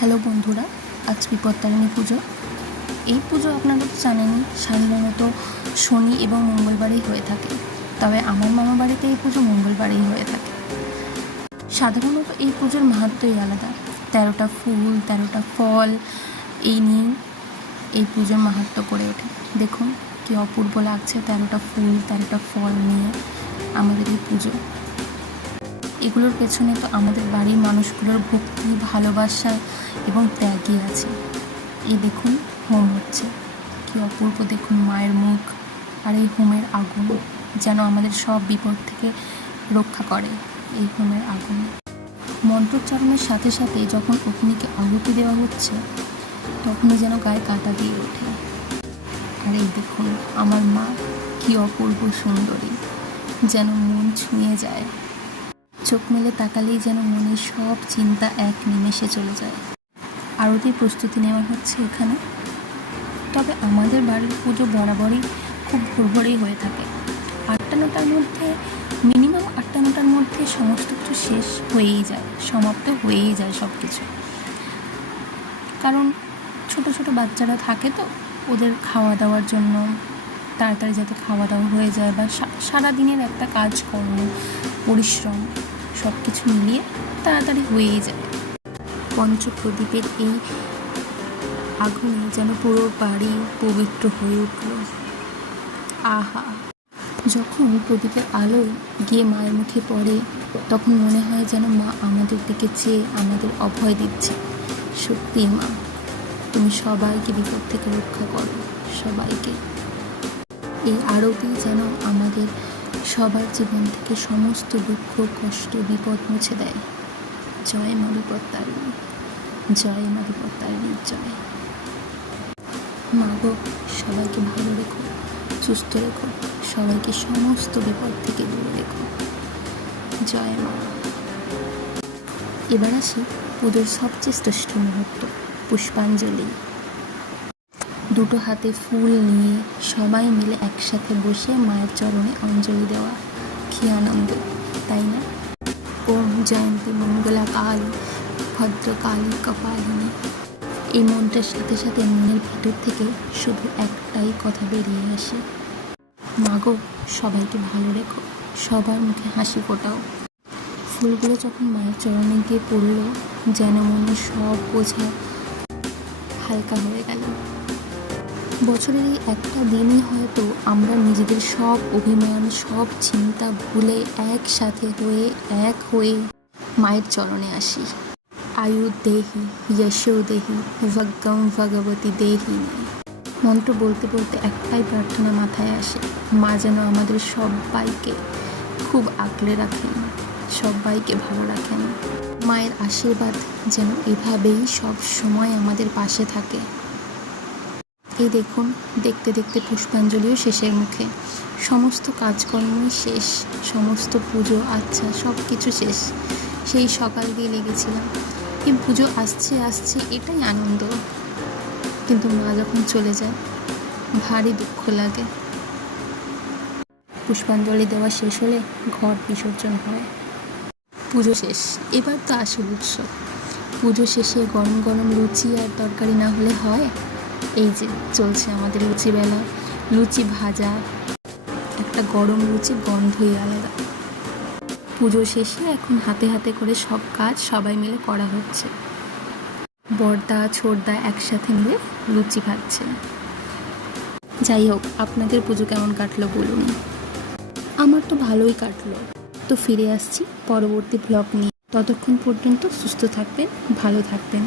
Hello বন্ধুরা, আজ বিপত্তারিণী পুজো। এই পুজো আপনারা তো জানেনই, সাধারণত শনি এবং মঙ্গলবারেই হয়ে থাকে। তবে আমার মামা বাড়িতে এই পুজো মঙ্গলবারেই হয়ে থাকে। সাধারণত এই পুজোর মাহাত্ম্যই আলাদা। 13টা ফুল, 13টা ফল এই নিয়ে এই পুজোর মাহাত্ম্য করে ওঠে। দেখুন কি অপূর্ব লাগছে, 13টা ফুল 13টা ফল নিয়ে আমাদের এই পুজো। এগুলোর পেছনে তো আমাদের বাড়ির মানুষগুলোর ভক্তি, ভালোবাসা এবং ত্যাগই আছে। এই দেখুন হোম হচ্ছে, কি অপূর্ব দেখুন মায়ের মুখ আর এই হোমের আগুন যেন আমাদের সব বিপদ থেকে রক্ষা করে। এই হোমের আগুন মন্ত্রোচ্চারণের সাথে সাথে যখন অগ্নিকে আহুতি দেওয়া হচ্ছে তখনই যেন গায়ে কাঁটা দিয়ে ওঠে। আর এই দেখুন আমার মা, কি অপূর্ব সুন্দরী, যেন মন ছুঁয়ে যায়। চোখ মেলে তাকালেই যেন মনের সব চিন্তা এক নিমেষে চলে যায়। আরতির প্রস্তুতি নেওয়া হচ্ছে এখানে। তবে আমাদের বাড়ির পুজো বরাবরই খুব ভোরভোরেই হয়ে থাকে। 8টা-9টার মধ্যে, মিনিমাম 8টা-9টার মধ্যে সমস্ত কিছু শেষ হয়েই যায়, সমাপ্ত হয়েই যায় সব কিছু। কারণ ছোট ছোট বাচ্চারা থাকে তো, ওদের খাওয়া দাওয়ার জন্য তাড়াতাড়ি যাতে খাওয়া দাওয়া হয়ে যায়, বা সারাদিনের একটা কাজকর্ম, পরিশ্রম সব কিছু মিলিয়ে তাড়াতাড়ি হয়েই যায়। পঞ্চপ্রদীপের এই আগুনে যেন পুরো বাড়ি পবিত্র হয়ে উঠল। আহা, যখন প্রদীপের আলো গিয়ে মায়ের মুখে পড়ে তখন মনে হয় যেন মা আমাদের দিকে চেয়ে আমাদের অভয় দিচ্ছে। সত্যি মা, তুমি সবাইকে বিপদ থেকে রক্ষা করো, সবাইকে। এই আরতি যেন আমাদের সবার জীবন থেকে সমস্ত দুঃখ, কষ্ট, বিপদ মুছে দেয়। জয় মা বিপত্তারিণী, জয় মা বিপত্তারিণীর জয়। মা গো, সবাইকে ভালো রেখো, সুস্থ রেখো, সবাইকে সমস্ত বিপদ থেকে দূরে রেখো। জয় মা। এবার আসি পুজোর সবচেয়ে শ্রেষ্ঠ মুহূর্ত, পুষ্পাঞ্জলি। দুটো হাতে ফুল নিয়ে সবাই মিলে একসাথে বসে মায়ের চরণে অঞ্জলি দেওয়া, কি আনন্দ, তাই না? ওম জয়ন্তী মঙ্গলা কালী ভদ্রকালী কপালিনী। এই মন্ত্রের সাথে সাথে মনের ভিতর থেকে শুধু একটাই কথা বেরিয়ে আসে, মাগো সবাইকে ভালো রেখো, সবার মুখে হাসি ফোটাও। ফুলগুলো যখন মায়ের চরণে গিয়ে পড়ল যেন মনে সব বোঝা হালকা হয়ে গেল। বছরের এই একটা দিনই হয়তো আমরা নিজেদের সব অভিমান, সব চিন্তা ভুলে একসাথে হয়ে, এক হয়ে মায়ের চরণে আসি। আয়ু দেহি যশো দেহি ভগ্গম ভগবতী দেহিনী। মন্ত্র বলতে বলতে একটাই প্রার্থনা মাথায় আসে, মা যেন আমাদের সবাইকে খুব আগলে রাখেন, সবাইকে ভালো রাখেন। মায়ের আশীর্বাদ যেন এভাবেই সব সময় আমাদের পাশে থাকে। এই দেখুন, দেখতে দেখতে পুষ্পাঞ্জলিও শেষের মুখে, সমস্ত কাজকর্মই শেষ, সমস্ত পুজো আচ্ছা সব কিছু শেষ। সেই সকাল দিয়ে লেগেছিলাম, এই পুজো আসছে আসছে এটাই আনন্দ, কিন্তু মা যখন চলে যায় ভারী দুঃখ লাগে। পুষ্পাঞ্জলি দেওয়া শেষ হলে ঘট বিসর্জন হয়। পুজো শেষ, এবার তো আসল উৎসব। পুজো শেষে গরম গরম লুচি আর তরকারি না হলে হয়? এই যে চলছে আমাদের লুচি বেলা, লুচি ভাজা, একটা গরম লুচি গন্ধই আলাদা। পুজো শেষে এখন হাতে হাতে করে সব কাজ সবাই মিলে করা হচ্ছে। বড়দা ছোটদা একসাথে মিলে লুচি খাচ্ছে। যাই হোক, আপনাদের পুজো কেমন কাটলো বলুন। আমার তো ভালোই কাটলো। তো ফিরে আসছি পরবর্তী ব্লগ নিয়ে। ততক্ষণ পর্যন্ত সুস্থ থাকবেন, ভালো থাকবেন।